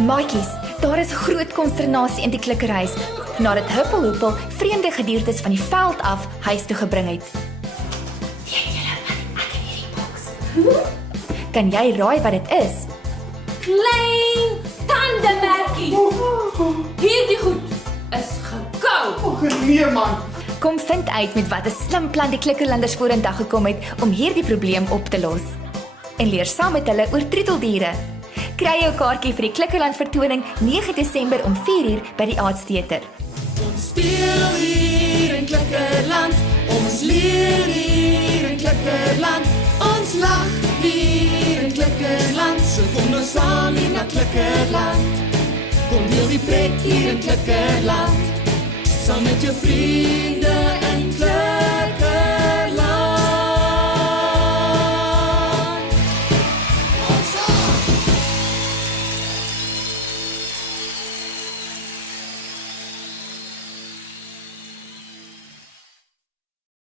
Maatjies, daar is groot konsternasie in die klikkerhuis nadat Huppelhoepel vreemde gediertes van die veld af huis toe gebring het. Weet julle wat ek in hierdie boks? Kan jy raai wat dit is? Klein tandemerkie. Hierdie goed is gekou. Nee man. Kom vind uit met wat 'n slim plan die klikkerlanders vorendag gekom het om hierdie probleem op te los. En leer saam met hulle oor troeteldiere. Kry jou kaartjie vir die Klikkerland vertoning 9 Desember om 4:00 by die Aardstheater. Ons speel hier in Klikkerland, ons leer hier in Klikkerland, ons lag hier in Klikkerland, so kom nou saam hier na Klikkerland. Kom deel die pret hier in Klikkerland, saam met jou vriende in Klikkerland.